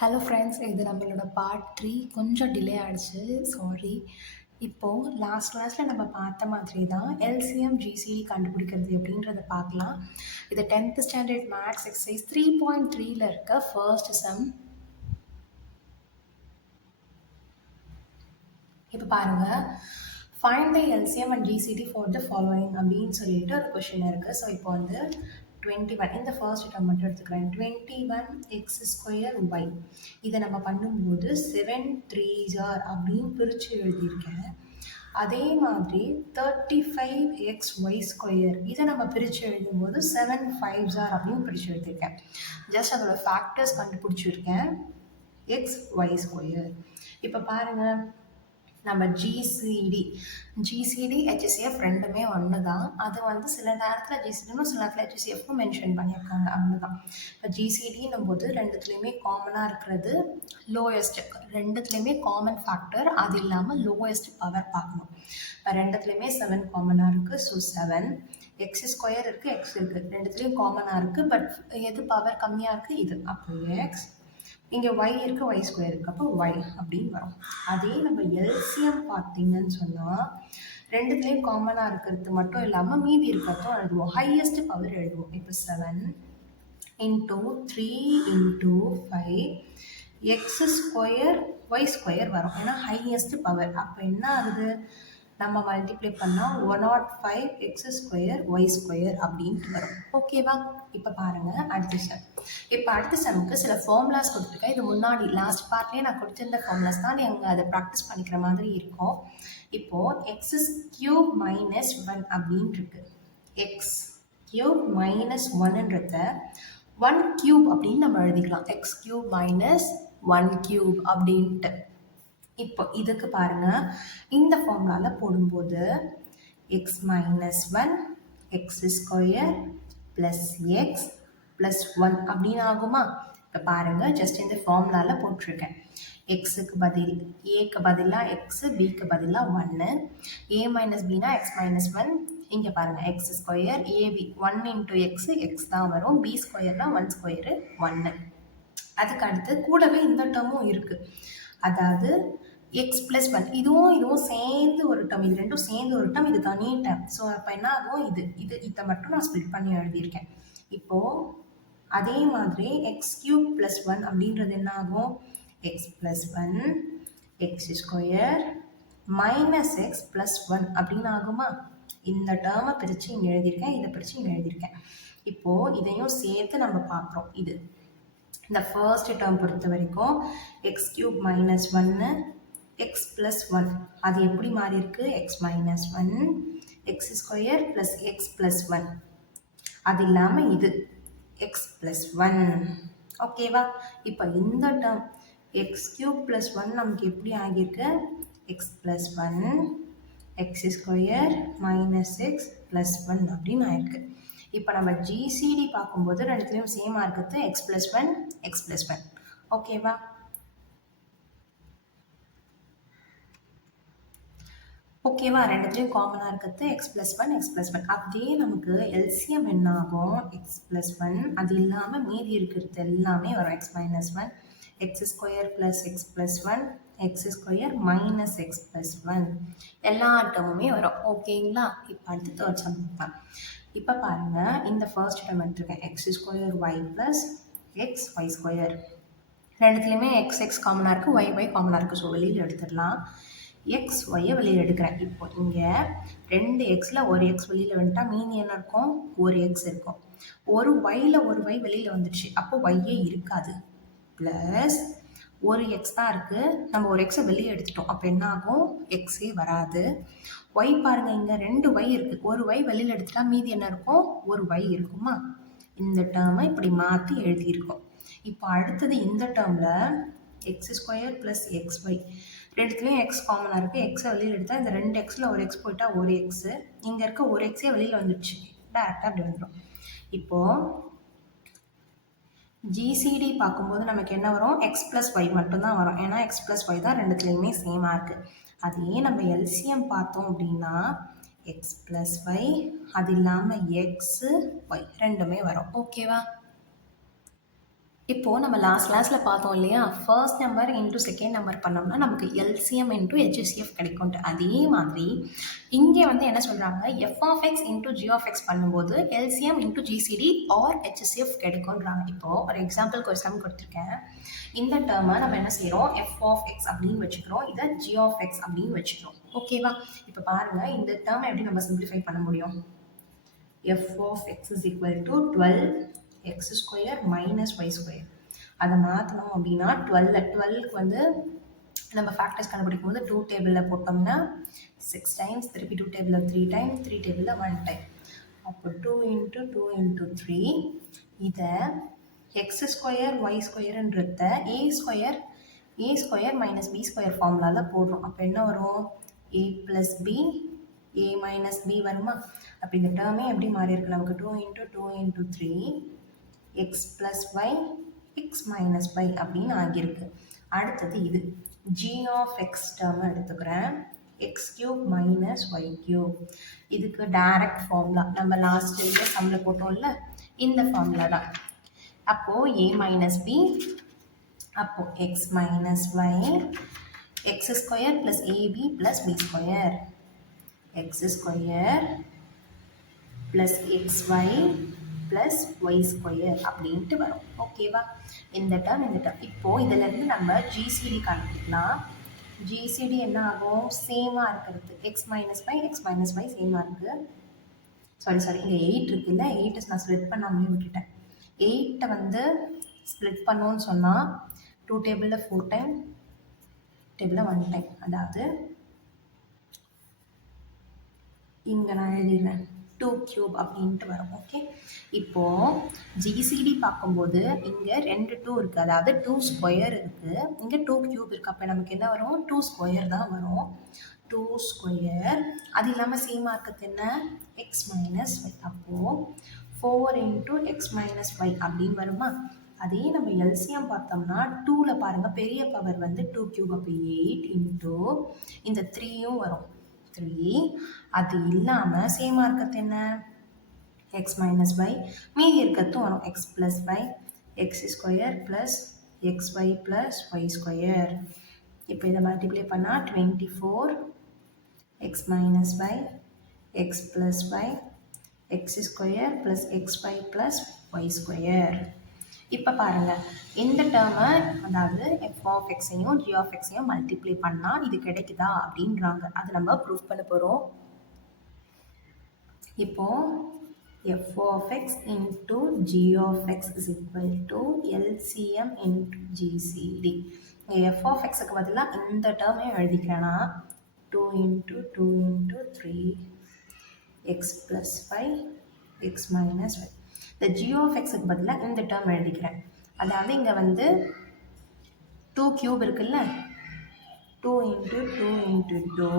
Hello friends, இது நம்மளோட part 3 கொஞ்சம் டிலே ஆயிடுச்சு. சாரி. இப்போது லாஸ்ட் கிளாஸில் நம்ம பார்த்த மாதிரி தான் எல்சிஎம், ஜிசிடி கண்டுபிடிக்கிறது எப்படின்றத பார்க்கலாம். இது 10th ஸ்டாண்டர்ட் மேத்ஸ் எக்ஸசைஸ் 3.3ல இருக்க ஃபர்ஸ்ட் சம். இப்போ பாருங்கள், find the LCM and GCD for the following அப்படின்னு சொல்லிட்டு ஒரு கொஷின் இருக்குது. ஸோ இப்போ வந்து 21 இந்த ஃபர்ஸ்ட் டேர்ம் மட்டும் எடுத்துக்கிறேன். 21x² y இதை நம்ம பண்ணும்போது 7 3s அப்படின்னு பிரித்து எழுதியிருக்கேன். அதே மாதிரி 35xy² இதை நம்ம பிரித்து எழுதும்போது 7 5s அப்படின்னு பிரித்து எழுதியிருக்கேன். ஜஸ்ட் அதோட ஃபேக்டர்ஸ் கண்டுபிடிச்சிருக்கேன். xy². இப்போ பாருங்கள், நம்ம ஜிசிடி ஹெச்சிஎஃப் ரெண்டுமே ஒன்று தான். அது வந்து சில நேரத்தில் ஜிசிடினும் சில நேரத்தில் ஹெச்சிஎஃப்னும் மென்ஷன் பண்ணியிருக்காங்க, அவ்வளோதான். இப்போ ஜிசிடின்னும் போது ரெண்டுத்துலேயுமே காமனாக இருக்கிறது லோயஸ்ட், ரெண்டுத்துலேயுமே காமன் ஃபேக்டர், அது இல்லாமல் லோயஸ்ட் பவர் பார்க்கணும். இப்போ ரெண்டுத்துலேயுமே 7 காமனாக இருக்குது. ஸோ 7 x² இருக்குது, எக்ஸ் இருக்குது, ரெண்டுத்துலேயும் காமனாக இருக்குது. பட் எது பவர் கம்மியாக இருக்குது? இது. அப்போ எக்ஸ், இங்கே y இருக்குது, y² இருக்குது, அப்போ y அப்படின்னு வரும். அதே நம்ம எல்சிஎம் பார்த்தீங்கன்னு சொன்னால் ரெண்டுத்துலேயும் காமனாக இருக்கிறது மட்டும் இல்லாமல் மீதி இருக்கிறதும் எழுதுவோம். ஹையஸ்ட் பவர் எழுதுவோம். இப்போ 7 × 3 × 5 x² y² வரும். ஏன்னா ஹையஸ்ட் பவர். அப்போ என்ன ஆகுது? நம்ம மல்டிப்ளை பண்ணால் 105x² y² அப்படின்ட்டு வரும். ஓகேவா? இப்போ பாருங்கள் அடுத்த சம். இப்போ அடுத்த சம்முக்கு சில ஃபார்முலாஸ் கொடுத்துருக்கேன். இது முன்னாடி லாஸ்ட் பார்ட்லேயே நான் கொடுத்துருந்த ஃபார்முலாஸ் தான். நீங்கள் அதை ப்ராக்டிஸ் பண்ணிக்கிற மாதிரி இருக்கும். இப்போது x³ - 1 அப்படின்னு இருக்கு. x³ - 1ன்றத 1³ அப்படின்னு நம்ம எழுதிக்கலாம். x³ - 1³ அப்படின்ட்டு. இப்போ இதுக்கு பாருங்கள், இந்த ஃபார்முலாவில் போடும்போது x - 1 x² + x + 1 அப்படின்னு ஆகுமா? இப்போ பாருங்கள், ஜஸ்ட் இந்த ஃபார்முலாவில் போட்டிருக்கேன். எக்ஸுக்கு பதில் ஏக்கு பதிலாக எக்ஸு, பிக்கு பதிலாக 1, a - bனா x - 1. இங்கே பாருங்கள், x², ஏபி 1 × x, எக்ஸ் தான் வரும். b²னா 1² 1. அதுக்கு அடுத்து கூடவே இந்த டேர்மும் இருக்குது. அதாவது x + 1 இதுவும் சேர்ந்து ஒரு டேர்ம், இது ரெண்டும் சேர்ந்து ஒரு டேர்ம், இது தனி டேர்ம். ஸோ அப்போ என்ன ஆகும்? இதை மட்டும் நான் ஸ்ப்ளிட் பண்ணி எழுதியிருக்கேன். இப்போது அதே மாதிரி x³ + 1 அப்படின்றது என்ன ஆகும்? x + 1 x² - x + 1 அப்படின்னு ஆகுமா? இந்த டேர்மை பிரித்து இங்கே எழுதியிருக்கேன், இதை பிரித்து இங்கே எழுதியிருக்கேன். இப்போது இதையும் சேர்த்து நம்ம பார்க்குறோம். இது இந்த ஃபர்ஸ்ட் டேர்ம் பொறுத்த வரைக்கும் x³ - 1 x + 1 அது எப்படி மாறி இருக்கு? x - 1 x² + x + 1. அது இல்லாமல் இது x + 1. ஓகேவா? இப்போ இந்த டேர்ம் x³ + 1 நமக்கு எப்படி ஆகியிருக்கு? x + 1 x² - x + 1 அப்படின்னு ஆயிருக்கு. இப்போ நம்ம ஜிசிடி பார்க்கும்போது ரெண்டுத்துலேயும் சேமாக இருக்கிறது x + 1 x + 1. ஓகேவா? ஓகேவா? ரெண்டுத்துலேயும் காமனாக இருக்கிறது x + 1 x + 1. அப்படியே நமக்கு எல்சிஎம் என்ன ஆகும்? x + 1 அது இல்லாமல் மீதி இருக்கிறது எல்லாமே வரும். x - 1 x² + x + 1 x² - x + 1 எல்லா டேர்முமே வரும். ஓகேங்களா? இப்போ அடுத்து தேர்ட் சம் பார்க்கலாம். இப்போ பாருங்கள், இந்த ஃபர்ஸ்ட் டேர்ம் எடுத்துருக்கேன். x² y + x y². ரெண்டுத்துலேயுமே x காமனாக இருக்குது, y காமனாக இருக்குது. ஸோ வெளியில் எடுத்துடலாம். x y வெளியில் எடுக்கிறேன். இப்போ இங்கே 2 xல ஒரு x வெளியில் வந்துட்டா மீதி என்ன இருக்கும்? ஒரு x இருக்கும். ஒரு yல ஒரு y வெளியில் வந்துடுச்சு. அப்போ yயே இருக்காது. ப்ளஸ் ஒரு x தான் இருக்குது, நம்ம ஒரு xை வெளியே எடுத்துட்டோம். அப்போ என்ன ஆகும்? xே வராது. y பாருங்கள், இங்கே 2 y இருக்குது. ஒரு y வெளியில் எடுத்துட்டா மீதி என்ன இருக்கும்? ஒரு y இருக்குமா? இந்த டேர்மை இப்படி மாற்றி எழுதியிருக்கோம். இப்போ அடுத்தது இந்த டேர்மில் x² + xy ரெண்டுத்துலேயும் x காமனாக இருக்குது. எக்ஸை வெளியில் எடுத்தால் இந்த 2 xல ஒரு x போயிட்டால் ஒரு எக்ஸு, இங்கே இருக்க ஒரு எக்ஸே வெளியில் வந்துடுச்சு. டேரெக்டாக அப்படி வந்துடும். இப்போது ஜிசிடி பார்க்கும்போது நமக்கு என்ன வரும்? x + y மட்டும்தான் வரும். ஏன்னா x + y தான் ரெண்டுத்துலேயுமே சேமாக இருக்குது. அதே நம்ம எல்சிஎம் பார்த்தோம் அப்படின்னா x + y அது இல்லாமல் x y ரெண்டுமே வரும். ஓகேவா? இப்போது நம்ம லாஸ்ட் கிளாஸில் பார்த்தோம் இல்லையா, first number into second number பண்ணோம்னா நமக்கு எல்சிஎம் இன்ட்டு ஹெச்சிஎஃப் கிடைக்கும்ட்டு. அதே மாதிரி இங்கே வந்து என்ன சொல்கிறாங்க, f of X into G of x பண்ணும்போது LCM into GCD or HCF கிடைக்கும்ன்றாங்க. இப்போது ஒரு எக்ஸாம்பிளுக்கு ஒரு சம் கொடுத்துருக்கேன். இந்த டேர்மை நம்ம என்ன செய்கிறோம், எஃப் ஆஃப் எக்ஸ் அப்படின்னு வச்சுக்கிறோம், இதை ஜி ஆஃப் எக்ஸ் அப்படின்னு வச்சுக்கிறோம். ஓகேவா? இப்போ பாருங்கள், இந்த டேர்மை எப்படி நம்ம சிம்பிளிஃபை பண்ண முடியும். F of X is equal to 12 x square minus y square. அதை மாற்றணும் அப்படின்னா 12க்கு வந்து நம்ம ஃபேக்டர்ஸ் கண்டுபிடிக்கும் போது 2 டேபிளில் போட்டோம்னா 6 டைம்ஸ், திருப்பி 2 டேபிளில் 3 டைம்ஸ், 3 டேபிளில் 1 டைம். அப்போ 2 இன்ட்டு 2 இன்ட்டு 3. இதை எக்ஸ் ஸ்கொயர் ஒய் ஸ்கொயருன்றத a square minus b square ஃபார்முலாவில் போடுறோம். அப்போ என்ன வரும், a plus b a minus b வருமா? அப்போ இந்த டேர்மே எப்படி மாறி இருக்கு நமக்கு, 2 into 2 into 3 x plus Y x minus y அப்படின்னு ஆகியிருக்கு. அடுத்தது இது ஜி ஆஃப் எக்ஸ் டேர்மை எடுத்துக்கிறேன், x cube minus y cube. இதுக்கு டைரக்ட் ஃபார்முலா நம்ம லாஸ்ட் சம்மில் போட்டோம்ல, இந்த ஃபார்முலா தான். அப்போது ஏ மைனஸ் பி, அப்போது x minus Y X square plus ab plus b square, x square plus X Y plus Y square அப்படின்ட்டு வரும். ஓகேவா? இந்த டேர்ம் இப்போது இதிலேருந்து நம்ம ஜிசிடி கண்டுபிடிக்கலாம். ஜிசிடி என்ன ஆகும், சேமாக இருக்கிறது, எக்ஸ் மைனஸ் ஒய் சேமாக இருக்குது. சாரி இங்கே 8 இருக்குல்ல, 8 நான் ஸ்ப்ளிட் பண்ணாமலே விட்டுட்டேன். 8 வந்து ஸ்ப்ளிட் பண்ணோன்னு சொன்னால் 2 டேபிளில் 4 டைம், டேபிளில் 1 டைம். அதாவது இங்கே நான் எழுதிடுறேன் 2 கியூப் அப்படின்ட்டு வரும். ஓகே, இப்போது ஜிசிடி பார்க்கும்போது இங்கே 2 2 இருக்குது, அதாவது 2 ஸ்கொயர் இருக்குது, இங்கே 2 கியூப் இருக்குது. அப்போ நமக்கு என்ன வரும், 2 ஸ்கொயர் தான் வரும். 2 ஸ்கொயர். அது இல்லாமல் சேமாக இருக்கிறது என்ன, எக்ஸ் மைனஸ் ஒய். அப்போது 4 இன்ட்டு எக்ஸ் மைனஸ் ஒய் அப்படின்னு வருமா? அதே நம்ம எல்சிஎம் பார்த்தோம்னா 2ல் பாருங்கள், பெரிய பவர் வந்து 2 கியூப். அப்போ 8 இன்ட்டு இந்த 3யும் வரும் 3. அது இல்லாமல் சேமாக இருக்கிறது என்ன, எக்ஸ் மைனஸ் ஒய். மீதி இருக்கிறதும் வரும், X plus Y X square plus X Y plus Y square. இப்போ இதை மல்டிப்ளை பண்ணால் 24 X minus Y X plus Y X square plus X Y plus Y square. இப்போ பாருங்கள், இந்த டேர்மை அதாவது எஃப் ஆஃப் எக்ஸையும் ஜி ஆஃப் எக்ஸையும் மல்டிப்ளை பண்ணால் இது கிடைக்குதா அப்படின்றாங்க. அது நம்ம ப்ரூஃப் பண்ண போகிறோம். இப்போது f of X into G of X is equal to LCM into GCD. இங்கே எஃப் ஆஃப் எக்ஸுக்கு பதிலாக இந்த டேர்மே எழுதிக்கிறேன்னா 2 into 2 into 3 x plus Y x minus y. இந்த ஜி ஆஃப் எக்ஸுக்கு பதிலாக இந்த டேர்ம் எழுதிக்கிறேன். அதாவது இங்கே வந்து 2 கியூப் இருக்குல்ல, 2 into 2 into 2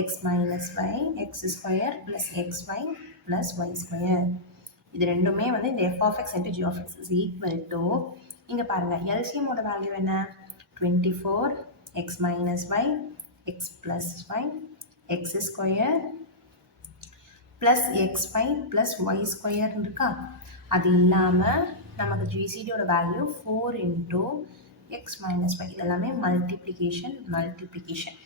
X minus Y X square plus X Y plus Y square. இது ரெண்டுமே வந்து இந்த F of X into G of X is equal to, இங்கே பாருங்கள் எல்சிஎம்மோட வேல்யூ என்ன, 24 X minus Y X plus Y X square plus X Y plus Y ஸ்கொயர்னு இருக்கா? அது இல்லாமல் நமக்கு ஜிசிடியோட value 4 into X minus Y. இதெல்லாமே மல்டிப்ளிகேஷன்.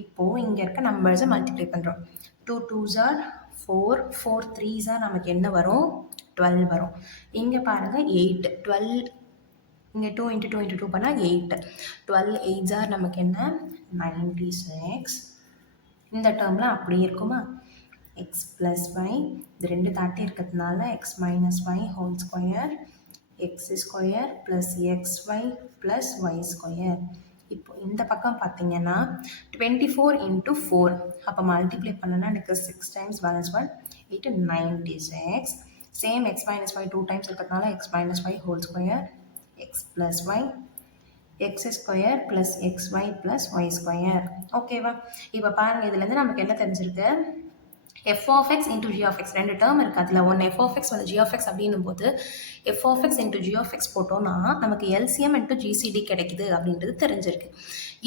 இப்போது இங்கே இருக்க நம்பர்ஸை மல்டிப்ளை பண்ணுறோம். 2 2s are 4, 4 3s are நமக்கு என்ன வரும், 12 வரும். இங்கே பாருங்கள் 8, 12 இங்கே 2 இன்ட்டு 2 இன்ட்டு 2 பண்ணால் 8, 12 8s are நமக்கு என்ன 96. இந்த டேர்மில் அப்படியே இருக்குமா, எக்ஸ் ப்ளஸ் ஒய் இது 2 தாட்டி இருக்கிறதுனால x minus y whole square x square plus X Y plus Y square. இப்போ இந்த பக்கம் பார்த்தீங்கன்னா 24 இன்ட்டு 4, அப்போ மல்டிப்ளை பண்ணனா எனக்கு 6 times balance 1 8 96. Same x minus y 2 times இருக்கிறதுனால x minus y whole square x plus Y X square plus X Y plus Y square. ஓகேவா? இப்போ பாருங்கள், இதுலேருந்து நமக்கு என்ன தெரிஞ்சிருக்கு, f of X into G of x 2 term இருக்குது. அதில் ஒன்று எஃப் ஆஃப் எக்ஸ் ஒன்று ஜி ஆஃப் எக்ஸ் அப்படின்னும் போது f of X into G of x போட்டோன்னா நமக்கு எல்சிஎம் இன்ட்டு ஜிசிடி கிடைக்குது அப்படின்றது தெரிஞ்சிருக்கு.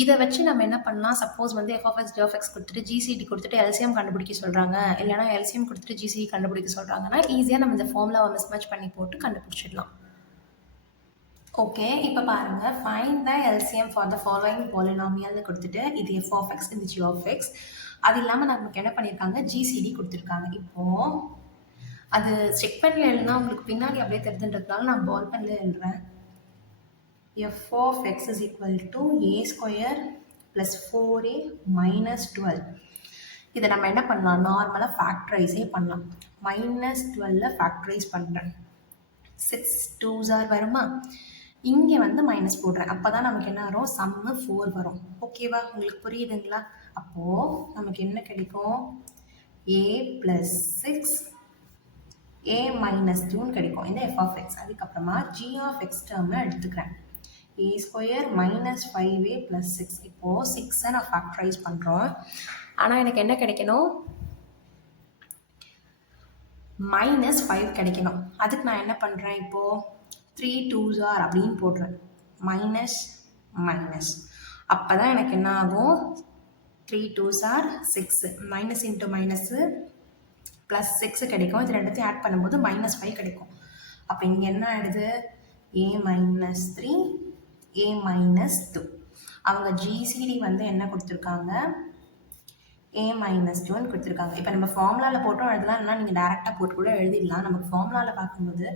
இதை வச்சு நம்ம என்ன பண்ணலாம், சப்போஸ் வந்து f of x g of x கொடுத்துட்டு ஜிசிடி கொடுத்துட்டு எல்சிஎம் கண்டுபிடிக்க சொல்கிறாங்க, இல்லைனா எல்சிஎம் கொடுத்துட்டு ஜிசிடி கண்டுபிடிக்க சொல்கிறாங்கன்னா ஈஸியாக நம்ம இந்த ஃபார்முலாவை மிஸ்மேட்ச் பண்ணி போட்டு கண்டுபிடிச்சிடலாம். ஓகே. இப்ப பாருங்க. Find the LCM for the following பாலினாமியல்னு குடுத்துட்டு, இது எஃப் ஆஃப் எக்ஸ், இது ஜி ஆஃப் எக்ஸ். அது இல்லாம நமக்கு என்ன பண்ணியிருக்காங்க, ஜிசிடி குடுத்துருக்காங்க. இப்போ அது செக் பென்ல எழுதுனா உங்களுக்கு பின்னாடி அப்படியே தெரியுதுன்றதுனால நான் பால் பென்ல எழுதுறேன். F of X is equal to a square plus 4a minus 12. இதை நம்ம என்ன பண்ணலாம், நார்மலாக ஃபேக்டரைஸே பண்ணலாம். மைனஸ் 12 ஃபேக்டரைஸ் பண்ணுறேன். 6 2s வருமா, இங்கே வந்து மைனஸ் போடுறேன். அப்போ தான் நமக்கு என்ன வரும், சம்மு 4 வரும். ஓகேவா, உங்களுக்கு புரியுதுங்களா? அப்போது நமக்கு என்ன கிடைக்கும், a + 6 a மைனஸ் 2 கிடைக்கும் இந்த எஃப் ஆஃப் எக்ஸ். அதுக்கப்புறமா ஜி ஆஃப் எக்ஸ் டேர்மை எடுத்துக்கிறேன். a square minus 5a + 6. இப்போது 6 நான் ஃபேக்டரைஸ் பண்ணுறோம். ஆனால் எனக்கு என்ன கிடைக்கணும், -5 கிடைக்கணும். அதுக்கு நான் என்ன பண்ணுறேன், இப்போது 3 2s அப்படின்னு போடுறேன். மைனஸ் மைனஸ், அப்போ தான் எனக்கு என்ன ஆகும், 3 2s 6, minus into minus plus 6 கிடைக்கும். இது ரெண்டுத்தையும் ஆட் பண்ணும்போது -5 கிடைக்கும். அப்போ இங்கே என்ன ஆகிடுது, a மைனஸ் 3 a மைனஸ் 2. அவங்க ஜிசிடி வந்து என்ன கொடுத்துருக்காங்க, a மைனஸ் 2 கொடுத்துருக்காங்க. இப்போ நம்ம ஃபார்முலாவில் போட்டோம் எழுதலாம், இல்லைனா நீங்கள் டேரெக்டாக போட்டு கூட எழுதிடலாம். நமக்கு ஃபார்முலாவில் பார்க்கும்போது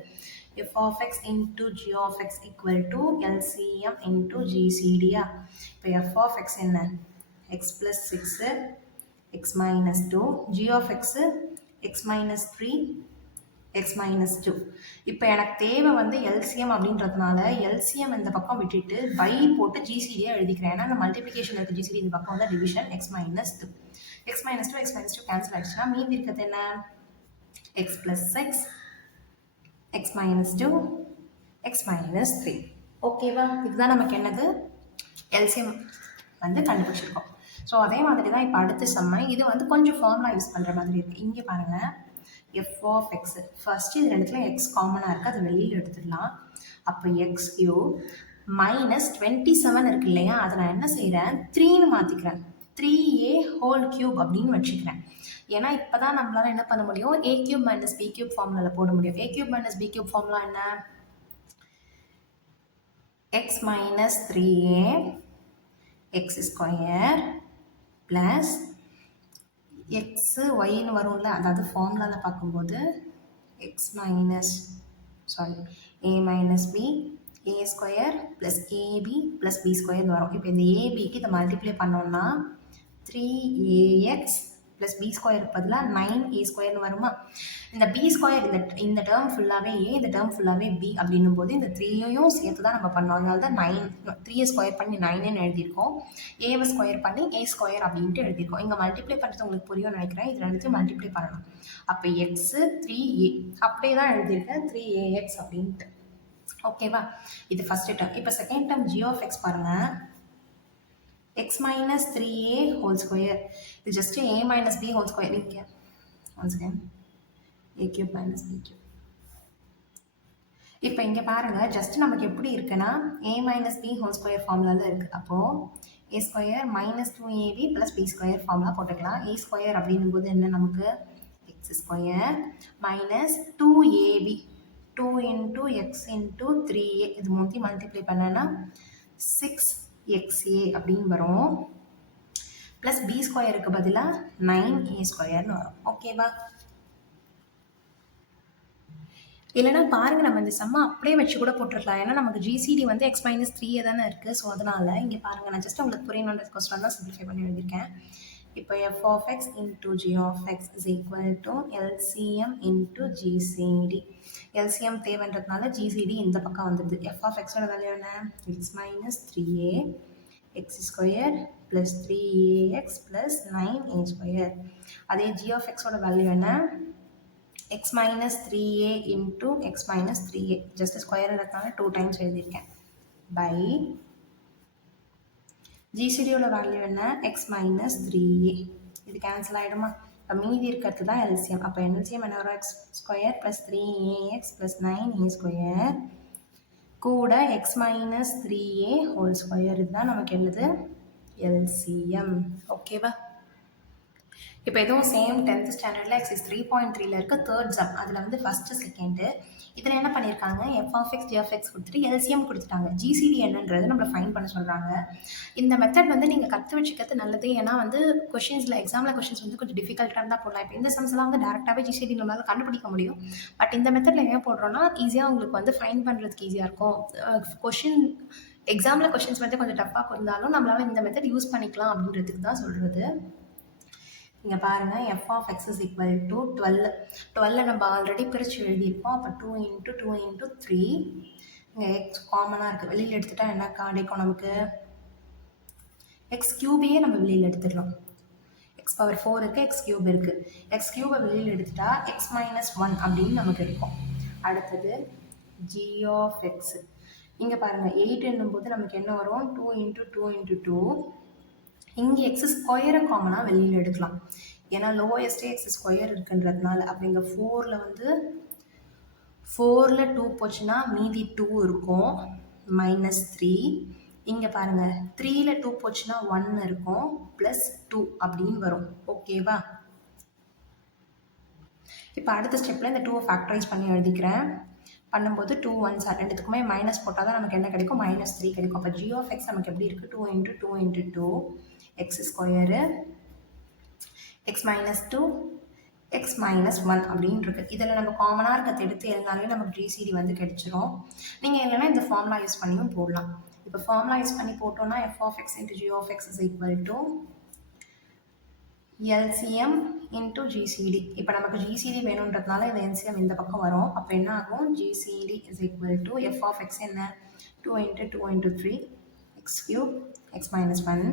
f of x into g of x equal to LCM into ஜிசிடியா. இப்போ எஃப் ஆஃப் எக்ஸ் என்ன, x plus 6 x minus 2, g of x x minus 3 x minus 2. இப்போ எனக்கு தேவை வந்து எல்சிஎம் அப்படின்றதுனால எல்சிஎம் இந்த பக்கம் விட்டுட்டு பை போட்டு ஜிசிடியாக எழுதிக்கிறேன். ஏன்னா இந்த மல்டிப்ளிகேஷன் இருக்குது, ஜிசிடி இந்த பக்கம் வந்து division. X minus 2 X minus 2 X minus 2 cancel ஆகிடுச்சுன்னா மீதி இருக்கிறது என்ன, x plus 6 x minus 2 X minus 3. ஓகேவா, இதுதான் நமக்கு என்னது, எல்சிஎம் வந்து கண்டுபிடிச்சிருக்கோம். ஸோ அதே மாதிரி தான் இப்போ அடுத்த செம்ம, இது வந்து கொஞ்சம் ஃபார்முலா யூஸ் பண்ணுற மாதிரி இருக்குது. இங்கே பாருங்கள், எஃப் ஆஃப் எக்ஸ் ஃபஸ்ட்டு இது ரெண்டுத்துல எக்ஸ் காமனாக இருக்குது, அது வெளியில் எடுத்துடலாம். அப்போ எக்ஸ் கியூ மைனஸ் 27 இருக்கு இல்லையா, அதை நான் என்ன செய்கிறேன், 3ன்னு மாற்றிக்கிறேன். 3a ஹோல் கியூப் அப்படின்னு வச்சுக்கிறேன். ஏன்னா இப்போ தான் நம்மளால் என்ன பண்ண முடியும், a cube minus b cube ஃபார்முலாவில் போட முடியும். a cube minus b cube formula என்ன, x minus 3a x square plus x ஒய்ன்னு வரும்ல, அதாவது ஃபார்முலாவில் பார்க்கும்போது x minus a minus b a square plus ab plus b ஸ்கொயர்னு வரும். இப்போ இந்த ஏபிக்கு இதை மல்டிப்ளை பண்ணோம்னா 3ax ப்ளஸ் பி ஸ்கொயருக்கு பதிலாக 9a ஸ்கொயர்னு வருமா. இந்த பி ஸ்கொயர் இந்த டேர்ம் ஃபுல்லாகவே ஏ, இந்த டேர்ம் ஃபுல்லாகவே பி அப்படின்னும் போது இந்த 3யையும் சேர்த்து தான் நம்ம பண்ணோம். அதனால தான் 3 ஸ்கொயர் பண்ணி 9ன்னு எழுதியிருக்கோம். ஏவை ஸ்கொயர் பண்ணி a ஸ்கொயர் அப்படின்ட்டு எழுதியிருக்கோம். இங்கே மல்டிப்ளை பண்ணுறது உங்களுக்கு புரியும் நினைக்கிறேன். இது ரெண்டுத்தையும் மல்டிப்ளை பண்ணணும். அப்போ எக்ஸு 3a அப்படியே தான் எழுதியிருக்கேன், 3ax அப்படின்ட்டு. ஓகேவா, இது ஃபஸ்ட்டு டேர்ம். இப்போ second term g of x பாருங்கள், x minus 3a whole square. இது just a minus b whole square. இங்கே once again a cube minus b cube. இப்போ இங்கே பாருங்கள், ஜஸ்ட் நமக்கு எப்படி இருக்குன்னா a minus b whole square ஃபார்முலாவில் இருக்குது. அப்போது a square minus 2ab plus b square formula போட்டுக்கலாம். a ஸ்கொயர் அப்படின்னும் போது என்ன, நமக்கு x square minus 2ab 2 into X into 3a இது மூணுத்தையும் மல்டிப்ளை பண்ணனா 6xa அப்படின்னு வரும். ப்ளஸ் பி ஸ்கொயருக்கு பதிலாக 9a ஸ்கொயர்னு வரும். ஓகேவா, இல்லைனா பாருங்கள், நம்ம இந்த செம்ம அப்படியே வச்சு கூட போட்டுருக்கலாம். ஏன்னா நமக்கு ஜிசிடி வந்து எக்ஸ் மைனஸ் 3 தானே இருக்குது. ஸோ அதனால் இங்கே பாருங்கள், நான் ஜஸ்ட் உங்களுக்கு புரியணுன்றதுக்கோசரம் தான் சிம்பிளிஃபை பண்ணி எழுதியிருக்கேன். இப்போ f of x into g of X is equal to LCM into GCD. LCM தேவைன்றதுனால ஜிசிடி இந்த பக்கம் வந்துடுது. எஃப் ஆஃப் எக்ஸோட வேல்யூ என்ன, x minus 3a x square plus 3ax plus 9a square. அதே ஜி ஆஃப் எக்ஸோட வேல்யூ என்ன, x minus 3a into x minus 3a just ஸ்கொயர்ன்றதுனால 2 டைம்ஸ் எழுதியிருக்கேன் பை ஜிசிடியோட வேல்யூ என்ன, எக்ஸ் மைனஸ் 3a. இது கேன்சல் ஆகிடுமா, இப்போ மீதி இருக்கிறது தான் எல்சிஎம். அப்போ எல்சிஎம் என்ன வரும், x square plus 3ax plus 9a square கூட x minus 3a whole square. இதுதான் நமக்கு என்னது, எல்சிஎம். ஓகேவா, இப்போ எதுவும் சேம் 10th ஸ்டாண்டர்டில் எக்ஸைஸ் 3.3ல இருக்க தேர்ட் சம் அதில் வந்து ஃபஸ்ட்டு செகண்டு இதில் என்ன பண்ணியிருக்காங்க f of x g of x கொடுத்துட்டு எல்சிஎம் கொடுத்துட்டாங்க ஜிசிடி என்னன்றது நம்மளை ஃபைன் பண்ண சொல்கிறாங்க. இந்த மெத்தட் வந்து நீங்கள் கற்று வச்சுக்கிறது நல்லது. ஏன்னா வந்து கொஷின்ஸில் எக்ஸாமில் கொஷின்ஸ் வந்து கொஞ்சம் டிஃபிகல்ட்டாக தான் போடலாம். இப்போ இந்த சம்ஸ்லாம் வந்து டேரெக்டாகவே ஜிசிடி நம்மளால் கண்டுபிடிக்க முடியும். பட் இந்த மெத்தடில் ஏன் போடுறோன்னா ஈஸியாக உங்களுக்கு வந்து ஃபைன் பண்ணுறதுக்கு ஈஸியாக இருக்கும். கொஷின் எக்ஸாமில் கொஷின்ஸ் வந்து கொஞ்சம் டஃப்பாக இருந்தாலும் நம்மளால் இந்த மெத்தட் யூஸ் பண்ணிக்கலாம் அப்படின்றதுக்கு தான் சொல்கிறது. இங்கே பாருங்கள் f of X is equal to 12 நம்ம ஆல்ரெடி பிரித்து எழுதியிருப்போம். அப்போ 2 × 2 × 3 இங்கே எக்ஸ் காமனாக இருக்குது. வெளியில் எடுத்துட்டா என்ன கிடைக்கும் நமக்கு எக்ஸ் கியூபையே நம்ம வெளியில் எடுத்துடலாம். எக்ஸ் பவர் 4 இருக்குது, எக்ஸ் கியூப் இருக்குது. எக்ஸ் கியூபை வெளியில் எடுத்துட்டா எக்ஸ் மைனஸ் 1 அப்படின்னு நமக்கு கிடைக்கும். அடுத்தது ஜி ஆஃப் எக்ஸ் இங்கே பாருங்கள் 8 என்னும்போது நமக்கு என்ன வரும் 2 × 2 × 2 இங்கே எக்ஸ் ஸ்கொயரை காமனாக வெளியில் எடுக்கலாம். ஏன்னா லோயஸ்டே எக்ஸ் ஸ்கொயர் இருக்குன்றதுனால. அப்போ இங்கே 4ல் வந்து 4ல் 2 போச்சுன்னா மீதி 2 இருக்கும் -3. இங்கே பாருங்கள் 3ல் 2 போச்சுன்னா 1 இருக்கும் +2 அப்படின்னு வரும். ஓகேவா? இப்போ அடுத்த ஸ்டெப்பில் இந்த 2 ஃபேக்டரைஸ் பண்ணி எழுதிக்கிறேன். பண்ணும்போது 2 1s ரெண்டுத்துக்குமே மைனஸ் போட்டால் தான் நமக்கு என்ன கிடைக்கும் -3 கிடைக்கும். அப்போ ஜி ஆஃப் எக்ஸ் நமக்கு எப்படி இருக்குது 2 × 2 × 2 X square X minus 2 X minus 1 அப்படின்னு இருக்குது. இதில் நம்ம காமனாக இருக்கிறத எடுத்து எழுதினாலே நமக்கு ஜிசிடி வந்து கிடைச்சிரும். நீங்கள் இல்லைன்னா இந்த ஃபார்முலா யூஸ் பண்ணியும் போடலாம். இப்போ ஃபார்முலா யூஸ் பண்ணி போட்டோன்னா f of x × g of X is equal to LCM × GCD. இப்போ நமக்கு ஜிசிடி வேணுன்றதுனால இந்த எல்சிஎம் இந்த பக்கம் வரும். அப்போ என்ன ஆகும் GCD is equal to f of x என்ன 2 × 2 × 3 எக்ஸ் கியூப் எக்ஸ் மைனஸ் 1.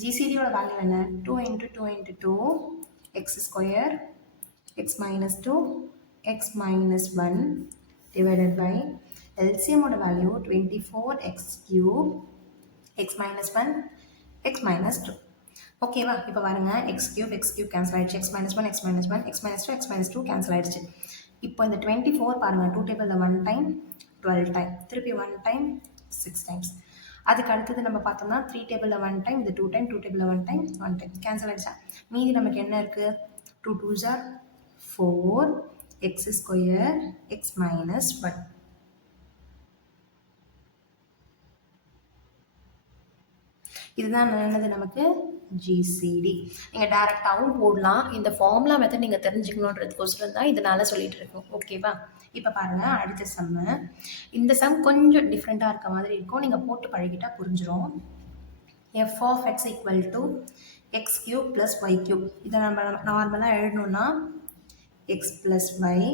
ஜிசிடியோட வேல்யூ என்ன 2 × 2 × 2 x square x minus 2 X minus 1 divided by எல்சிஎம்மோட value 24 x cube x minus 1 x minus 2. ஓகேவா? இப்போ பாருங்க எக்ஸ் கியூப் கேன்சல் ஆயிடுச்சு. X minus 1 x minus 1 x minus 2 X minus 2 cancel ஆயிடுச்சு. இப்போ இந்த 24 பாருங்கள் 2 டேபிளில் 1 டைம் 12 டைம் திருப்பி 1 டைம் 6 டைம்ஸ். அதுக்கு அடுத்தது நம்ம பார்த்தோம்னா 3 டேபிளில் 1 டைம் இது 2 டைம் 2 டேபிளில் 1 டைம் 1 டைம் கேன்சல் ஆகிடுச்சா. மீதி நமக்கு என்ன இருக்குது 2 2s are 4 x square x minus 1. இதுதான் என்னது நமக்கு ஜிசிடி. நீங்கள் டேரெக்டாகவும் போடலாம். இந்த ஃபார்முலா மெத்தட் நீங்கள் தெரிஞ்சுக்கணுன்றதுக்கோசரம் தான் இதனால் சொல்லிட்டு இருக்கோம். ஓகேவா? இப்போ பாருங்கள் அடுத்த சம்மு. இந்த சம் கொஞ்சம் டிஃப்ரெண்ட்டாக இருக்க மாதிரி இருக்கும். நீங்கள் போட்டு பழகிட்டால் புரிஞ்சிடும். F of x equal to x cube plus y cube. இதை நம்ம நார்மலாக எழுதணுன்னா x plus Y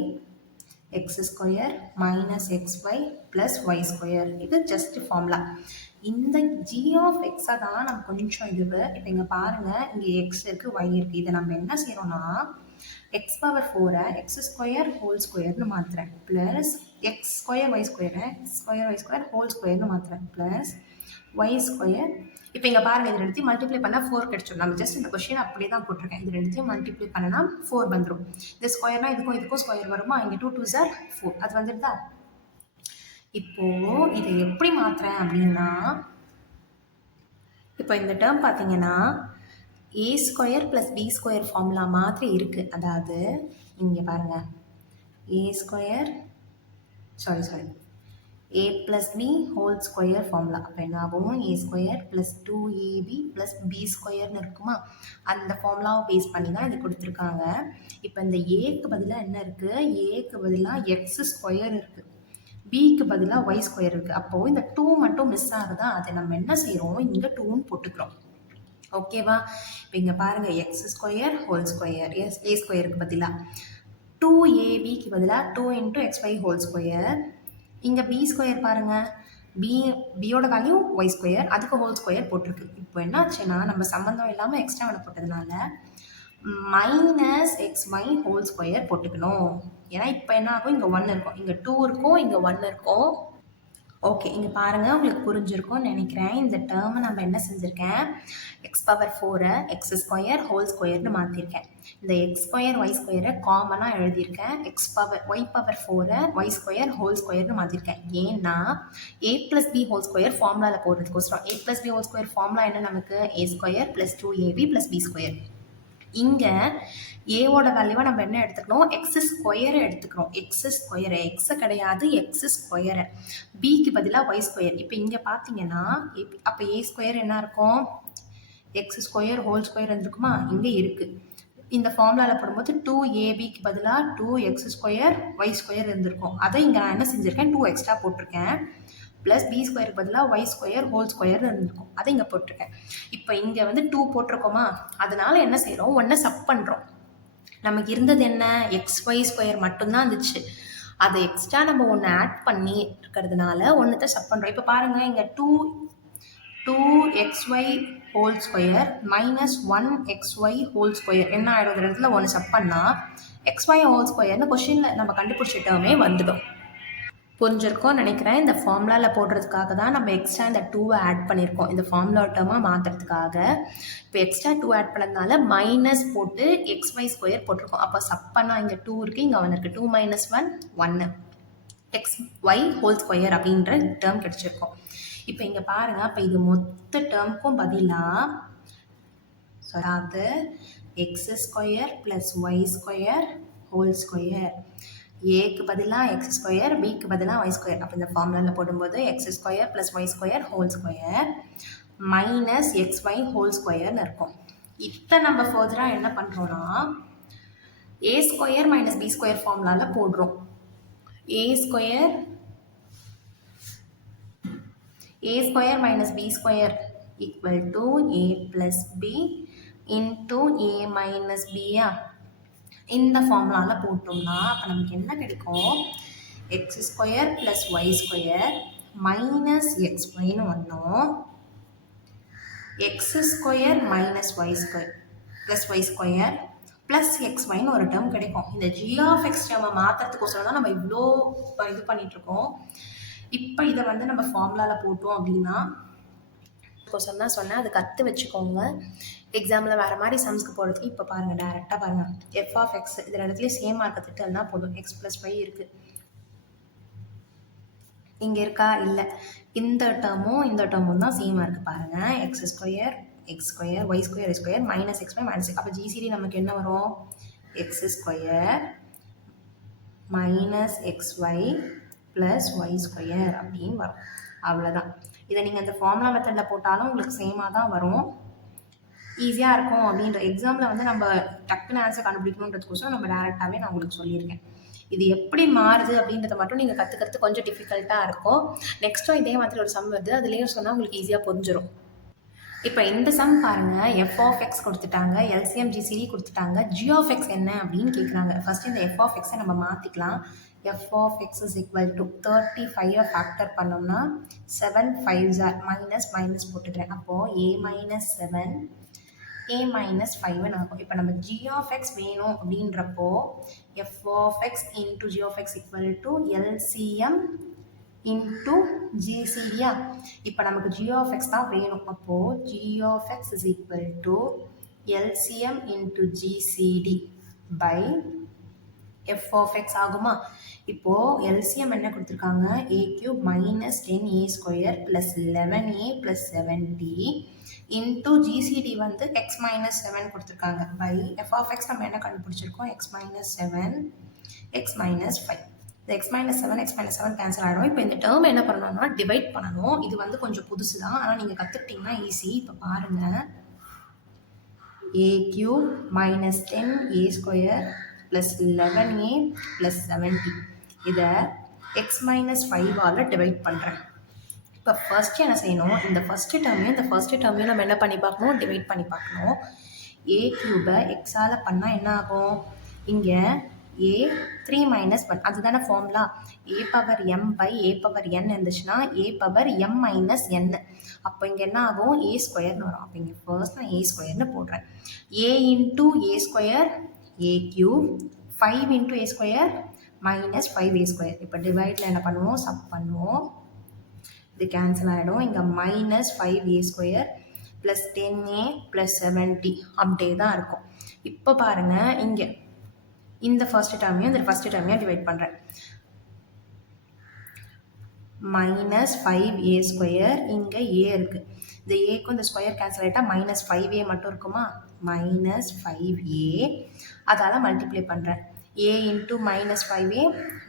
X square minus x Y plus Y square. இது ஜஸ்ட் ஃபார்முலா. இந்த ஜி ஆஃப் எக்ஸை தான் நம்ம கொஞ்சம் இது இப்போ இங்கே பாருங்கள் இங்கே எக்ஸ் இருக்குது ஒய் இருக்குது. இதை நம்ம என்ன செய்கிறோன்னா x power 4 x square whole ஸ்கொயர்னு மாற்றுறேன் ப்ளஸ் எக்ஸ் ஸ்கொயர் ஒய் ஸ்கொயரை ஸ்கொயர் ஒய் ஸ்கொயர் ஹோல் ஸ்கொயர்னு மாற்றுறேன் ப்ளஸ் ஒய் ஸ்கொயர். இப்போ இங்கே பாருங்கள் இது ரெண்டுத்தையும் மல்டிப்ளை பண்ணால் 4 கிடச்சிடும். நம்ம ஜஸ்ட் இந்த கொஷின் அப்படியே தான் போட்டிருக்கேன். இது ரெண்டுத்தையும் மல்டிப்ளை பண்ணனா 4 வந்துடும். இந்த ஸ்கொயர்னால் இதுக்கும் ஸ்கொயர் வருமா. இங்கே 2 2s are 4 அது வந்துடுதா. இப்போது இதை எப்படி மாற்றுறேன் அப்படின்னா இப்போ இந்த டேர்ம் பார்த்தீங்கன்னா a square plus b square formula மாதிரி இருக்குது. அதாவது இங்கே பாருங்கள் a square sorry a plus b whole square formula. அப்போ என்ன ஆகும் a square plus 2ab plus b ஸ்கொயர்னு இருக்குமா. அந்த ஃபார்முலாவை பேஸ் பண்ணி தான் இது கொடுத்துருக்காங்க. இப்போ இந்த ஏக்கு பதிலாக என்ன இருக்குது ஏக்கு பதிலாக எக்ஸ் ஸ்கொயர் இருக்குது பிக்கு பதிலாக ஒய் ஸ்கொயர் இருக்குது. அப்போது இந்த 2 மட்டும் மிஸ் ஆகுதா. அதை நம்ம என்ன செய்கிறோம் இங்கே 2ன்னு போட்டுக்கிறோம். ஓகேவா? இப்போ இங்கே பாருங்கள் எக்ஸ் ஸ்கொயர் ஹோல் ஸ்கொயர் ஏ ஸ்கொயருக்கு பதிலாக 2ab பதிலாக 2 × xy ஹோல் ஸ்கொயர். இங்கே பி ஸ்கொயர் பாருங்கள் பியோட வேல்யூ ஒய் ஸ்கொயர் அதுக்கு ஹோல் ஸ்கொயர் போட்டிருக்கு. இப்போ என்ன ஆச்சுன்னா நம்ம சம்மந்தம் இல்லாமல் எக்ஸ்ட்ரா ஒன்று போட்டதுனால minus x y whole square போட்டுக்கணும். ஏன்னா இப்போ என்ன ஆகும் இங்கே 1 இருக்கும் இங்கே 2 இருக்கும் இங்கே 1 இருக்கும். ஓகே இங்கே பாருங்கள் உங்களுக்கு புரிஞ்சிருக்கும்னு நினைக்கிறேன். இந்த டேர்மை நம்ம என்ன செஞ்சுருக்கேன் x power 4 x square whole ஸ்கொயர்னு மாற்றிருக்கேன். இந்த எக்ஸ் ஸ்கொயர் ஒய் ஸ்கொயரை காமனாக எழுதியிருக்கேன். Y power 4 y square whole ஸ்கொயர்னு மாற்றிருக்கேன். ஏன்னா a plus b whole square ஃபார்முலாவில் போடுறதுக்கோசரம். A plus b whole square formula என்ன நமக்கு a square plus 2ab plus b square. இங்கே ஏவோட வேல்யூவை நம்ம என்ன எடுத்துக்கணும், எக்ஸ் ஸ்கொயரை எடுத்துக்கிறோம். எக்ஸ் ஸ்கொயரு, எக்ஸை கிடையாது, எக்ஸ் ஸ்கொயரு. பிக்கு பதிலாக ஒய் ஸ்கொயர். இப்போ இங்கே பார்த்தீங்கன்னா அப்போ ஏ ஸ்கொயர் என்ன இருக்கும், எக்ஸ் ஸ்கொயர் ஹோல் ஸ்கொயர் இருந்திருக்குமா, இங்கே இருக்குது. இந்த ஃபார்முலாவில் போடும்போது 2ab பதிலாக 2x ஸ்கொயர் ஒய் ஸ்கொயர் இருந்திருக்கும். அதை இங்கே நான் என்ன செஞ்சுருக்கேன், 2 எக்ஸ்ட்ரா போட்டிருக்கேன். ப்ளஸ் பி ஸ்கொயருக்கு பதிலாக ஒய் ஸ்கொயர் ஹோல் ஸ்கொயர் இருந்திருக்கும், அதை இங்கே போட்டிருக்கேன். இப்போ இங்கே வந்து 2 போட்டிருக்கோமா, அதனால என்ன செய்கிறோம், ஒன்றை சப் பண்ணுறோம். நமக்கு இருந்தது என்ன, எக்ஸ் ஒய் ஸ்கொயர் மட்டும்தான் இருந்துச்சு. அதை எக்ஸ்ட்ரா நம்ம ஒன்று ஆட் பண்ணி இருக்கிறதுனால ஒன்றுத்தை சப் பண்ணுறோம். இப்போ பாருங்கள், இங்கே 2xy whole square minus 1xy whole square என்ன ஆகிடும், இந்த இடத்துல ஒன்று சப் பண்ணால் xy ஹோல் ஸ்கொயர்னு கொஷினில் நம்ம கண்டுபிடிச்சிட்டோமே வந்துடும். புரிஞ்சிருக்கோம் நினைக்கிறேன். இந்த ஃபார்முலாவில் போடுறதுக்காக தான் நம்ம எக்ஸ்ட்ரா இந்த 2 ஆட் பண்ணியிருக்கோம், இந்த ஃபார்முலா டேர்மாக மாற்றுறதுக்காக. இப்போ எக்ஸ்ட்ரா 2 ஆட் பண்ணதுனால மைனஸ் போட்டு xy ஸ்கொயர் போட்டிருக்கோம். அப்போ சப் பண்ணால் இங்கே 2 இருக்குது, இங்கே 1 இருக்குது. 2 - 1 1 xy ஹோல் ஸ்கொயர் அப்படின்ற டேர்ம் கிடச்சிருக்கோம். இப்போ இங்கே பாருங்கள், அப்போ இது மொத்த டேர்முக்கும் பதிலாக அதாவது x square plus Y square whole square, ஏக்கு பதிலாக எக்ஸ் ஸ்கொயர், பிக்கு பதிலாக ஒய் ஸ்கொயர். அப்போ இந்த ஃபார்முலாவில் போடும்போது x square plus Y square whole square minus xy whole ஸ்கொயர்னு இருக்கும். இப்போ நம்ம ஃபர்தராக என்ன பண்ணுறோன்னா a square minus b square ஃபார்முலாவில் போடுறோம். A square minus b square equal to a plus b into a minus b. இந்த ஃபார்முலாவில் போட்டோம்னா அப்போ நமக்கு என்ன கிடைக்கும், x square plus Y square minus எக்ஸ்ஒய்னு வந்தோம், x square minus y square plus Y square plus எக்ஸ்ஒய்னு ஒரு டேர்ம் கிடைக்கும். இந்த ஜி ஆஃப் எக்ஸ் டேர்மை மாற்றுறதுக்கோசரம் தான் நம்ம இவ்வளோ இது பண்ணிகிட்ருக்கோம். இப்போ இதை வந்து நம்ம ஃபார்முலாவில் போட்டோம் அப்படின்னா கோசம் தான் சொன்னேன், அது கற்று வச்சுக்கோங்க. எக்ஸாமில் வேறு மாதிரி சம்ஸ்க்கு போகிறதுக்கு இப்போ பாருங்கள், டேரெக்டாக பாருங்கள். எஃப் ஆஃப் எக்ஸ் இதில் இடத்துலேயே சேமாக இருக்கிறதுட்டு போதும். எக்ஸ் ப்ளஸ் ஒய் இருக்குது, இங்கே இருக்கா, இல்லை. இந்த டேர்மும் தான் சேமாக இருக்குது பாருங்கள். X square y square minus x y minus. அப்போ ஜிசிடி நமக்கு என்ன வரும், x square minus xy plus Y square அப்படின்னு வரும். அவ்வளோதான். இதை நீங்கள் இந்த ஃபார்முலா மெத்தடில் போட்டாலும் உங்களுக்கு சேமாக தான் வரும், ஈஸியாக இருக்கும். அப்படின்ற எக்ஸாமில் வந்து நம்ம டக்குன்னு ஆன்சர் கண்டுபிடிக்கணுன்றதுக்கோசரம் நம்ம டேரெக்டாகவே நான் உங்களுக்கு சொல்லியிருக்கேன். இது எப்படி மாறுது அப்படின்றத மட்டும் நீங்கள் கற்றுக்கிறது கொஞ்சம் டிஃபிகல்ட்டாக இருக்கும். நெக்ஸ்ட்டும் இதே மாதிரி ஒரு சம் வருது, அதுலேயும் சொன்னால் உங்களுக்கு ஈஸியாக புரிஞ்சிடும். இப்போ இந்த சம் பாருங்கள், எஃப் ஆஃப் எக்ஸ் கொடுத்துட்டாங்க, எல்சிஎம் ஜிசிடி கொடுத்துட்டாங்க, ஜி ஆஃப் எக்ஸ் என்ன அப்படின்னு கேட்குறாங்க. ஃபஸ்ட்டு இந்த எஃப் ஆஃப் எக்ஸை நம்ம மாற்றிக்கலாம். f of x is equal to 35 factor பண்ணோம்னா 7 5s are மைனஸ் போட்டுக்கிறேன். அப்போது a minus 7 a minus 5 ஆகும். இப்போ நம்ம g of x வேணும் அப்படின்றப்போ f of x into g of x equal to LCM into GCD. இப்போ நமக்கு g of x தான் வேணும். அப்போது g of x is equal to LCM into GCD by f of x ஆகுமா. இப்போது LCM என்ன கொடுத்துருக்காங்க, a cube minus 10a square plus 11a plus 7d into GCD வந்து x minus 7 கொடுத்துருக்காங்க by f of x நம்ம என்ன கண்டுபிடிச்சிருக்கோம், x minus 7 x minus 5. இந்த x minus 7 கேன்சல் ஆகிடும். இப்போ இந்த டேர்ம் என்ன பண்ணணும்னா டிவைட் பண்ணணும். இது வந்து கொஞ்சம் புதுசு தான், ஆனால் நீங்கள் கற்றுக்கிட்டிங்கன்னா ஈஸி. இப்போ பாருங்கள், a cube minus 10a square plus 11a plus 7d இதை x minus 5ஆல் டிவைட் பண்ணுறேன். இப்போ ஃபஸ்ட்டு என்ன செய்யணும், இந்த ஃபஸ்ட்டு டேர்மையும் நம்ம என்ன பண்ணி பார்க்கணும், டிவைட் பண்ணி பார்க்கணும். a க்யூபை எக்ஸால் பண்ணால் என்ன ஆகும், இங்கே a 3 minus 1 அதுதானே ஃபார்முலா. a power m by a power n இருந்துச்சுன்னா a power m minus n. அப்போ இங்கே என்ன ஆகும், a ஸ்கொயர்னு வரும். அப்போ இங்கே ஃபர்ஸ்ட் நான் a ஸ்கொயர்னு போடுறேன். a into a square a cube 5 into a square minus 5a square. இப்போ டிவைடில் என்ன பண்ணுவோம், சப் பண்ணுவோம். இது கேன்சல் ஆகிடும். இங்கே minus 5a square plus 10a plus 7d அப்படியே தான் இருக்கும். இப்போ பாருங்கள், இங்கே இந்த ஃபஸ்ட்டு டேர்மையும் டிவைட் பண்ணுறேன். மைனஸ் 5a ஸ்கொயர், இங்கே a இருக்குது. இந்த ஏக்கும் இந்த ஸ்கொயர் கேன்சல் ஆகிட்டா மைனஸ் 5a மட்டும் இருக்குமா, மைனஸ் 5a, அதால் மல்டிப்ளை பண்ணுறேன். a into minus 5a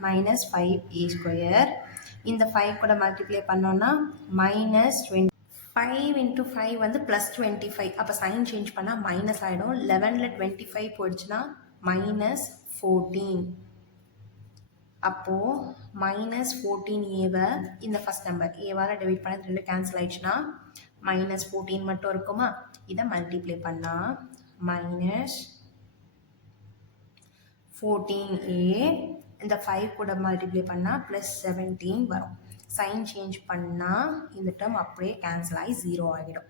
minus 5a square, இந்த 5 கூட மல்டிப்ளை பண்ணோன்னா மைனஸ் 20. 5 இன்ட்டு 5 வந்து ப்ளஸ் 25. அப்போ சைன் சேஞ்ச் பண்ணால் மைனஸ் ஆகிடும். 11ல் 25 போயிடுச்சுன்னா மைனஸ் 14. அப்போது மைனஸ் 14a இந்த ஃபஸ்ட் நம்பர் ஏவால் டிவைட் பண்ண 2 கேன்சல் ஆயிடுச்சுன்னா மைனஸ் 14 மட்டும் இருக்குமா. இதை மல்டிப்ளை பண்ணால் மைனஸ் 14a, இந்த 5 கூட மல்டிப்ளை பண்ணால் ப்ளஸ் 17 வரும். சைன் சேஞ்ச் பண்ணால் இந்த டேர்ம் அப்படியே கேன்சல் ஆகி 0 ஆகிடும்.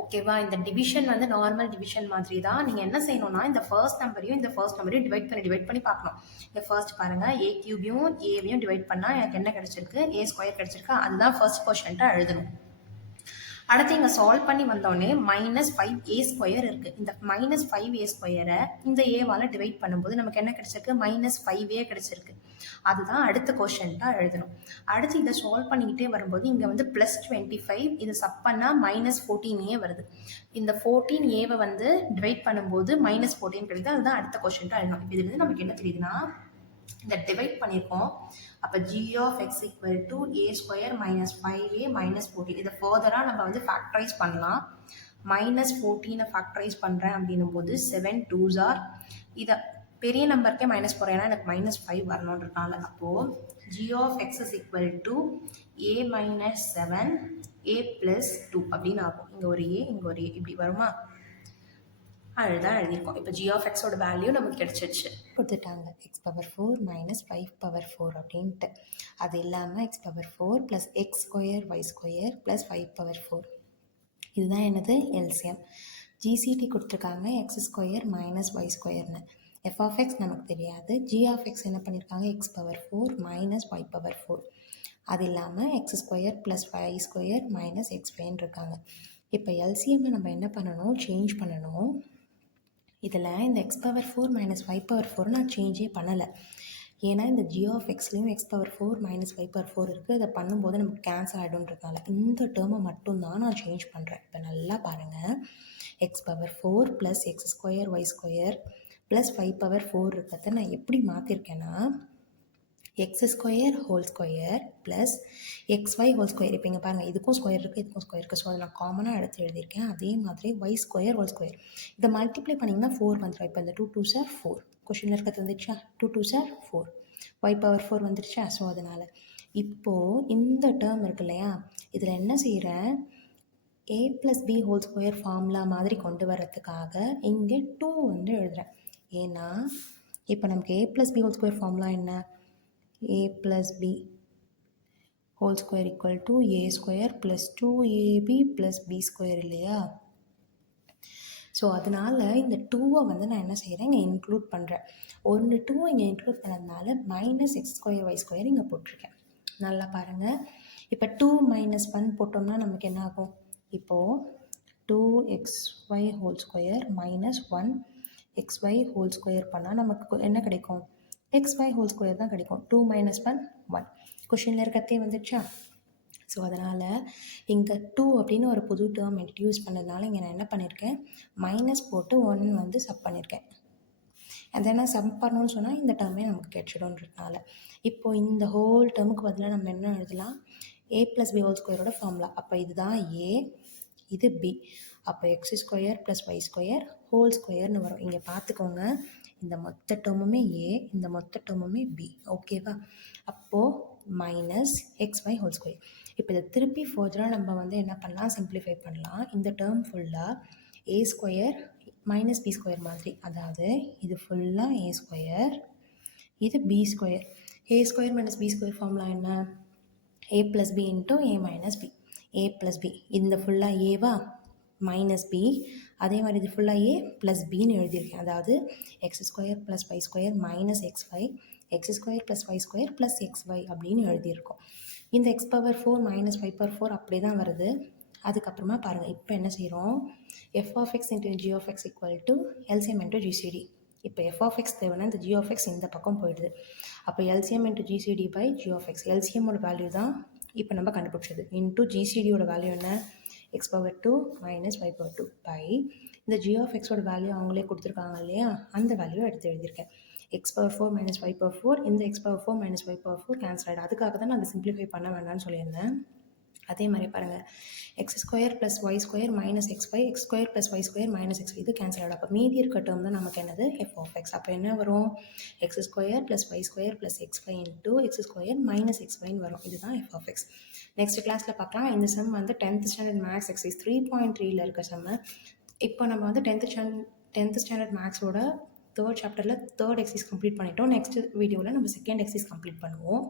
ஓகேவா. இந்த டிவிஷன் வந்து நார்மல் டிவிஷன் மாதிரி தான். நீங்கள் என்ன செய்யணும்னா இந்த ஃபர்ஸ்ட் நம்பரையும் இந்த ஃபர்ஸ்ட் நம்பரையும் டிவைட் பண்ணி பார்க்கணும். இந்த ஃபர்ஸ்ட் பாருங்கள், ஏ கியூபையும் ஏவையும் டிவைட் பண்ணால் எனக்கு என்ன கிடச்சிருக்கு, ஏ ஸ்கொயர் கிடச்சிருக்கு. அதுதான் ஃபர்ஸ்ட் கொஷன்ட்டு எழுதணும். அடுத்து இங்கே சால்வ் பண்ணி வந்தோடனே மைனஸ் 5a ஸ்கொயர் இருக்குது. இந்த மைனஸ் 5a ஸ்கொயரை இந்த ஏவால் டிவைட் பண்ணும்போது நமக்கு என்ன கிடச்சிருக்கு, மைனஸ் 5a கிடச்சிருக்கு. அதுதான் அடுத்த கொஷன்ட்டாக எழுதணும். அடுத்து இதை சால்வ் பண்ணிக்கிட்டே வரும்போது இங்கே வந்து ப்ளஸ் 25, இது சப் பண்ணால் மைனஸ் 14a வருது. இந்த 14a வந்து டிவைட் பண்ணும்போது மைனஸ் 14 கிடைக்குது. அதுதான் அடுத்த கொஷன்ட்டாக எழுதணும். இப்போ இதுலேருந்து நமக்கு என்ன தெரியுதுன்னா, இந்த டிவைட் பண்ணியிருக்கோம். அப்போ g of x equal to a square minus 5a minus 14. இதை ஃபர்தராக நம்ம வந்து ஃபேக்டரைஸ் பண்ணலாம். மைனஸ் 14 ஃபேக்டரைஸ் பண்ணுறேன் அப்படின்னும் போது 7 2s ஆர், இதை பெரிய நம்பருக்கே மைனஸ் போகிறேன், ஏன்னா எனக்கு மைனஸ் 5 வரணுன்றதுனால. அப்போது g of x is equal to a minus 7 a plus 2 அப்படின்னு ஆகும். இங்கே ஒரு a, இங்கே ஒரு a, இப்படி வருமா. அதுதான் எழுதியிருக்கோம். இப்போ g of x ஓட வேல்யூ நமக்கு கிடச்சிருச்சு. கொடுத்துட்டாங்க x பவர் 4 மைனஸ் 5 பவர் 4 அப்படின்ட்டு. அது இல்லாமல் x power 4 plus x square y square plus 5 power 4. இதுதான் என்னது, எல்சிஎம். ஜிசிடி கொடுத்துருக்காங்க எக்ஸ் ஸ்கொயர் மைனஸ் ஒய் ஸ்கொயர்னு. எஃப் ஆஃப் எக்ஸ் நமக்கு தெரியாது. ஜி ஆஃப் எக்ஸ் என்ன பண்ணியிருக்காங்க, x power 4 minus y power 4. அது இல்லாமல் x square plus Y square minus x ஒய்ன்னு இருக்காங்க. இப்போ எல்சிஎம்மை நம்ம என்ன பண்ணணும், சேஞ்ச் பண்ணணும். இதில் இந்த x power 4 minus y power 4 நான் சேஞ்சே பண்ணலை. ஏன்னா இந்த ஜி ஆஃப் எக்ஸ்லேயும் x power 4 minus y power 4 இருக்குது. அதை பண்ணும்போது நமக்கு கேன்சல் ஆகிடும்ன்றதுனால இந்த டேர்மை மட்டும்தான் நான் சேஞ்ச் பண்ணுறேன். இப்போ நல்லா பாருங்கள், x power 4 plus x square y square plus 5 power 4 இருக்கிறத நான் எப்படி மாற்றிருக்கேன்னா, x square whole square plus x y whole square. இப்போ இங்கே பாருங்கள், இதுக்கும் ஸ்கொயர் இருக்குது, இதுக்கும் ஸ்கொயர் இருக்குது. ஸோ அதை நான் காமனாக எடுத்து எழுதியிருக்கேன். அதே மாதிரி ஒய் ஸ்கொயர் ஹோல் ஸ்கொயர், இதை மல்டிப்ளை பண்ணிங்கன்னா 4 வந்துடும். இப்போ இந்த 2 2s are 4, கொஷினில் இருக்கிறது வந்துருச்சா, 2 2s are 4, ஒய் பவர் 4 வந்துருச்சா. ஸோ அதனால் இப்போது இந்த டேர்ம் இருக்கு இல்லையா, இதில் என்ன செய்கிறேன், a plus b whole square formula மாதிரி கொண்டு வரதுக்காக இங்கே 2 வந்து எழுதுகிறேன். ஏன்னா இப்போ நமக்கு a plus b whole square formula என்ன, a plus b whole square equal to a square plus 2ab plus b square இல்லையா. ஸோ அதனால் இந்த 2வை வந்து நான் என்ன செய்கிறேன், இங்கே இன்க்ளூட் பண்ணுறேன். ஒன்று 2 இங்கே இன்க்ளூட் பண்ணதுனால minus x square y square இங்கே போட்டிருக்கேன். நல்லா பாருங்கள், இப்போ 2 மைனஸ் 1 போட்டோம்னா நமக்கு என்ன ஆகும், இப்போது 2xy whole square minus 1xy whole square பண்ணால் நமக்கு என்ன கிடைக்கும், xy ஹோல் ஸ்கொயர் தான் கிடைக்கும். 2 மைனஸ் 1 1. கொஷினில் இருக்கத்தே வந்துடுச்சா. ஸோ அதனால் இங்கே 2 அப்படின்னு ஒரு புது டேர்ம் இன்ட்ரடியூஸ் பண்ணதுனால இங்கே நான் என்ன பண்ணியிருக்கேன், மைனஸ் போட்டு 1 வந்து சப் பண்ணியிருக்கேன். அதை நான் சப் பண்ணணும்னு சொன்னால் இந்த டேர்மே நமக்கு கிடைச்சிடும்ன்றதுனால இப்போது இந்த ஹோல் டேர்முக்கு பதிலாக நம்ம என்ன எழுதலாம், a ப்ளஸ் பி ஹோல் ஸ்கொயரோட ஃபார்முலா. அப்போ இதுதான் a, இது b. அப்போ x square plus Y square whole ஸ்கொயர்னு வரும். இங்கே பார்த்துக்கோங்க, இந்த மொத்த டேர்முமே a, இந்த மொத்த டேர்முமே b. ஓகேவா. அப்போது மைனஸ் எக்ஸ்ஒய் ஹோல் ஸ்கொயர். இப்போ இதை திருப்பி ஃபர்தராக நம்ம வந்து என்ன பண்ணலாம், சிம்பிளிஃபை பண்ணலாம். இந்த டேர்ம் ஃபுல்லாக a square minus b square மாதிரி, அதாவது இது ஃபுல்லாக a ஸ்கொயர், இது b square. a square minus b square formula என்ன, a plus b into a minus b. a plus b, இந்த ஃபுல்லாக ஏவா மைனஸ் பி, அதே மாதிரி இது ஃபுல்லாக ஏ ப்ளஸ் பின்னு எழுதியிருக்கேன். அதாவது x square plus Y square minus x y, x square plus Y square plus x y அப்படின்னு எழுதியிருக்கோம். இந்த x power 4 minus y power 4 அப்படியே தான் வருது. அதுக்கப்புறமா பாருங்கள், இப்போ என்ன செய்கிறோம், f of X into G of x equal to LCM into GCD. இப்போ எஃப் ஆஃப் எக்ஸ் தேவைன்னா இந்த ஜி ஆஃப் எக்ஸ் இந்த பக்கம் போயிடுது. அப்போ LCM into GCD by g of x. எல்சிஎம்மோட வேல்யூ தான் இப்போ நம்ம கண்டுபிடிச்சது இன்டூ ஜிசிடியோட வேல்யூ என்ன x power 2 minus y power 2 by இந்த ஜி ஆஃப் எக்ஸோட வேல்யூ அவங்களே கொடுத்துருக்காங்க இல்லையா, அந்த வேல்யூ எடுத்து எழுதியிருக்கேன். X power 4 minus y power 4, இந்த x power 4 minus y power 4 cancel ஆகிடும். அதுக்காக தான் நான் அதை சிம்பிளிஃபை பண்ண வேண்டாம்னு சொல்லியிருந்தேன். அதே மாதிரி பாருங்கள், x square plus Y square minus x y, X square plus Y square minus x இது கேன்சல் ஆகிடும். அப்போ மீதி இருக்க டேர்ம் தான் நமக்கு என்னது எஃப் ஆஃப் எக்ஸ். அப்போ என்ன வரும் x square plus Y square plus X y into x square minus x ஒய்னு வரும். இதுதான் எஃப் ஆஃப் எக்ஸ். நெக்ஸ்ட் கிளாஸில் பார்க்கலாம். இந்த சம் வந்து 10th ஸ்டாண்டர்ட் மேக்ஸ் எக்ஸைஸ் 3.3ல இருக்க சம்மு. இப்போ நம்ம வந்து 10th ஸ்டாண்டர்ட் மேக்ஸோட 3rd சாப்டரில் 3rd எக்ஸைஸ் கம்ப்ளீட் பண்ணிட்டோம். நெக்ஸ்ட் வீடியோவில் நம்ம 2nd எக்ஸைஸ் கம்ப்ளீட் பண்ணுவோம்.